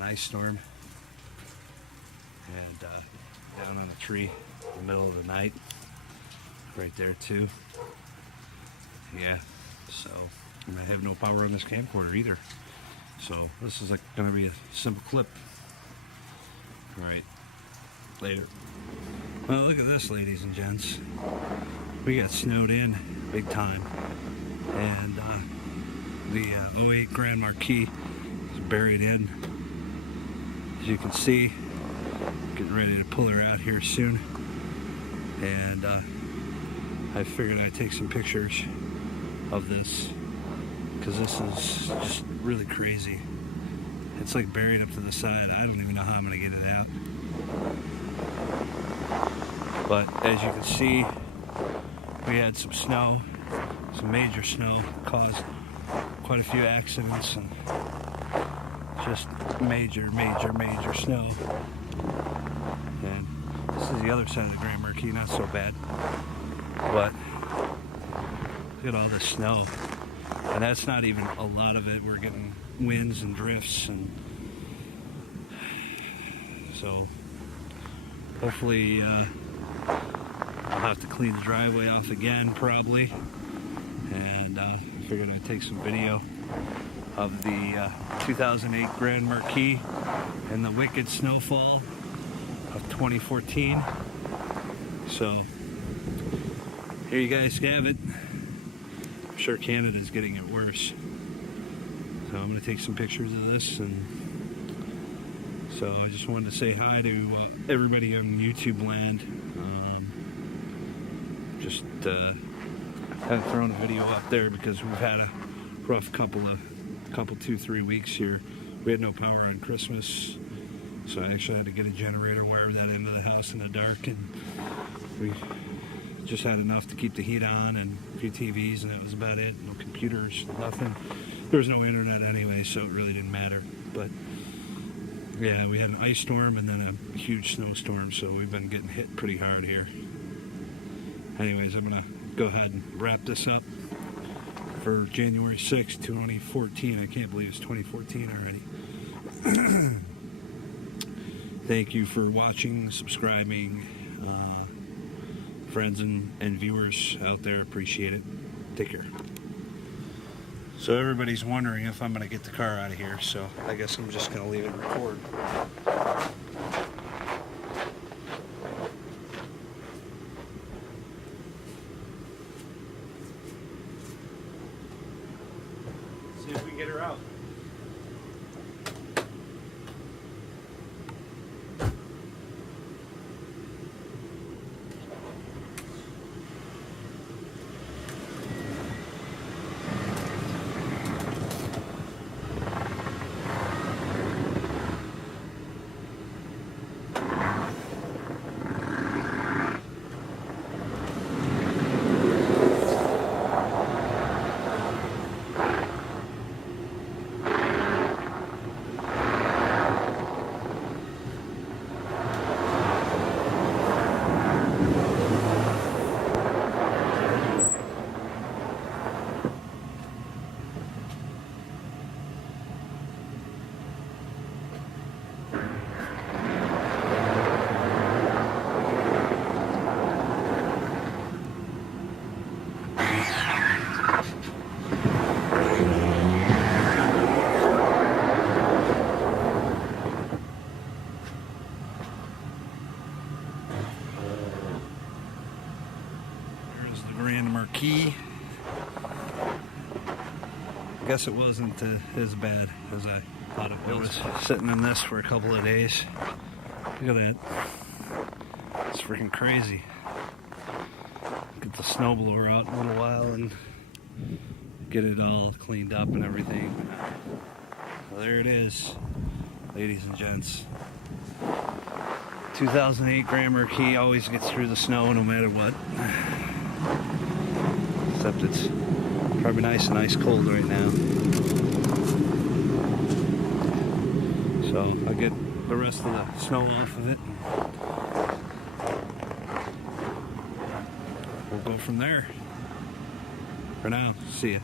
an ice storm, and down on a tree in the middle of the night, right there too. Yeah, so I have no power on this camcorder either. So this is like gonna be a simple clip. All right, later. Well, look at this, ladies and gents. We got snowed in big time, and the 08 Grand Marquis is buried in. As you can see, getting ready to pull her out here soon, and I figured I'd take some pictures of this because this is just really crazy. It's like buried up to the side. I don't even know how I'm gonna get it out. But as you can see, we had some snow, some major snow, caused quite a few accidents, and just major snow. And this is the other side of the Grand Marquis, not so bad. But look at all this snow. And that's not even a lot of it. We're getting winds and drifts, and so hopefully I'll have to clean the driveway off again probably, and I figured I'd take some video of the 2008 Grand Marquis and the wicked snowfall of 2014. So here you guys have it. I'm sure Canada's getting it worse. So I'm going to take some pictures of this, and so I just wanted to say hi to everybody on YouTube land. Just haven't thrown a video up there because we've had a rough couple 2-3 weeks here. We had no power on Christmas, so I actually had to get a generator, wire that into the house in the dark, and we just had enough to keep the heat on and a few TVs, and that was about it. No computers, nothing. There was no internet anyway, so it really didn't matter. But yeah, we had an ice storm and then a huge snowstorm, so we've been getting hit pretty hard here. Anyways, I'm gonna go ahead and wrap this up for January 6th, 2014. I can't believe it's 2014 already. Thank you for watching, subscribing, friends and viewers out there, appreciate it. Take care. So everybody's wondering if I'm going to get the car out of here, so I guess I'm just going to leave it record. See if we can get her out. Grand Marquis. I guess it wasn't as bad as I thought it was. Sitting in this for a couple of days. Look at that. It's freaking crazy. Get the snowblower out in a little while and get it all cleaned up and everything. Well, there it is, ladies and gents. 2008 Grand Marquis always gets through the snow no matter what. Except it's probably nice and ice cold right now. So I'll get the rest of the snow off of it, and we'll go from there. For now, see ya.